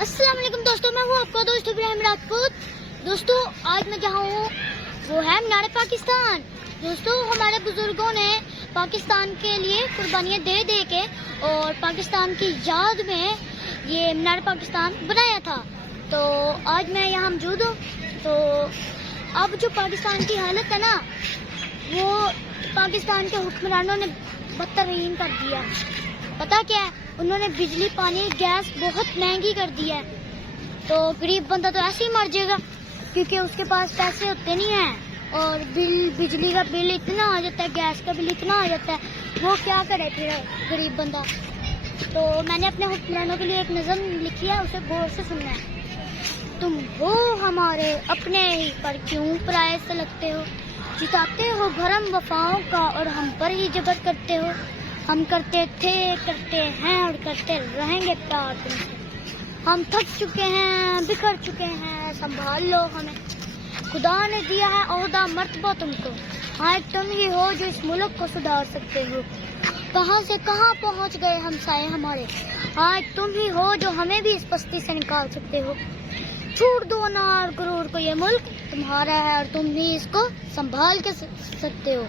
अस्सलाम वालेकुम दोस्तों, मैं हूँ आपका दोस्त इब्राहिम राजपूत। दोस्तों आज मैं जहाँ हूँ वो है मीनार पाकिस्तान। दोस्तों हमारे बुजुर्गों ने पाकिस्तान के लिए कुर्बानियाँ दे दे के और पाकिस्तान की याद में ये मीनार पाकिस्तान बनाया था। तो आज मैं यहाँ मौजूद हूँ। तो अब जो पाकिस्तान की हालत है ना, वो पाकिस्तान के हुक्मरानों ने बदतरीन कर दिया। पता क्या है, उन्होंने बिजली पानी गैस बहुत महंगी कर दी है। तो गरीब बंदा तो ऐसे ही मर जाएगा क्योंकि उसके पास पैसे होते नहीं हैं और बिजली का बिल इतना आ जाता है, गैस का बिल इतना आ जाता है, वो क्या करे फिर गरीब बंदा। तो मैंने अपने हुक्मरानों के लिए एक नज़म लिखी है, उसे गौर से सुनना है। तुम हो हमारे अपने ही पर क्यों पराये से लगते हो, जिताते हो भरम वफाओं का और हम पर ही जबर करते हो। हम करते थे, करते हैं और करते रहेंगे प्यार तुमसे। हम थक चुके हैं, बिखर चुके हैं, संभाल लो हमें। खुदा ने दिया है ओहदा मर्तबा तुमको, आज तुम ही हो जो इस मुल्क को सुधार सकते हो। कहां से कहां पहुंच गए हमसाए हमारे, आज तुम ही हो जो हमें भी इस पस्ती से निकाल सकते हो। छूट दो अनार गुरूर को, ये मुल्क तुम्हारा है और तुम ही इसको संभाल के सकते हो।